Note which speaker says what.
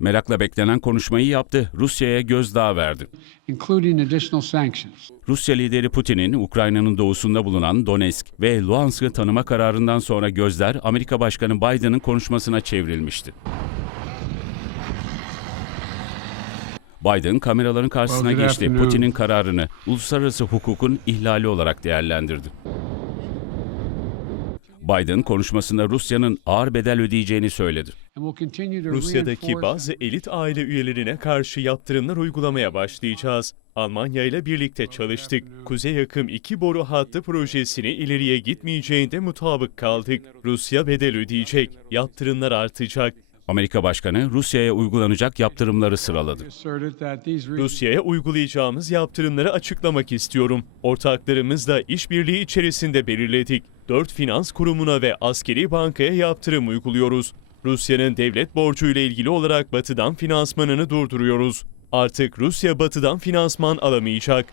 Speaker 1: Merakla beklenen konuşmayı yaptı. Rusya'ya gözdağı verdi. Rusya lideri Putin'in Ukrayna'nın doğusunda bulunan Donetsk ve Luhansk'ı tanıma kararından sonra gözler Amerika Başkanı Biden'ın konuşmasına çevrilmişti. Biden kameraların karşısına geçti. Putin'in kararını uluslararası hukukun ihlali olarak değerlendirdi. Biden konuşmasında Rusya'nın ağır bedel ödeyeceğini söyledi.
Speaker 2: Rusya'daki bazı elit aile üyelerine karşı yaptırımlar uygulamaya başlayacağız. Almanya ile birlikte çalıştık. Kuzey Yakım 2 boru hattı projesini ileriye gitmeyeceğinde mutabık kaldık. Rusya bedel ödeyecek. Yaptırımlar artacak.
Speaker 1: Amerika Başkanı Rusya'ya uygulanacak yaptırımları sıraladı.
Speaker 2: Rusya'ya uygulayacağımız yaptırımları açıklamak istiyorum. Ortaklarımızla işbirliği içerisinde belirledik. Dört finans kurumuna ve askeri bankaya yaptırım uyguluyoruz. Rusya'nın devlet borcu ile ilgili olarak Batı'dan finansmanını durduruyoruz. Artık Rusya Batı'dan finansman alamayacak.